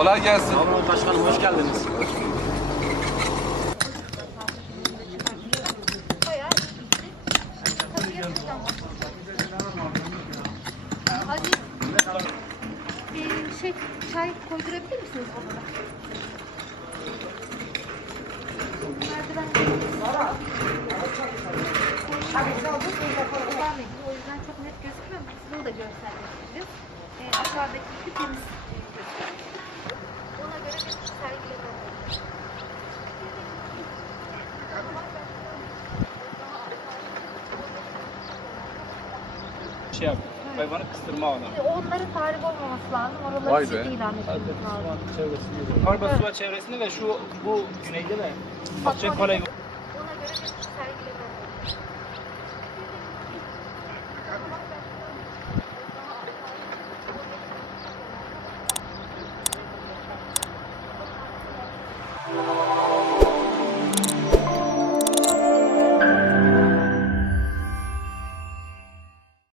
Kolay gelsin. Sağ olun başkanım, hoş geldiniz. Hadi. Çay koydurabilir misiniz bana? Merdiven o yüzden çok net gözükmüyor. Size o da görselleştiririz. Aşağıdaki ipi temiz gösterelim. Ona göre bir sergileme. Şey yap, hayvanı kıstırma ona. Onların tahrip olmaması lazım. Oraları Vay siz be. ilan etmeniz lazım. Harba Suva çevresinde ve bu güneyde de Akçay Kale Ona göre bir sergileme.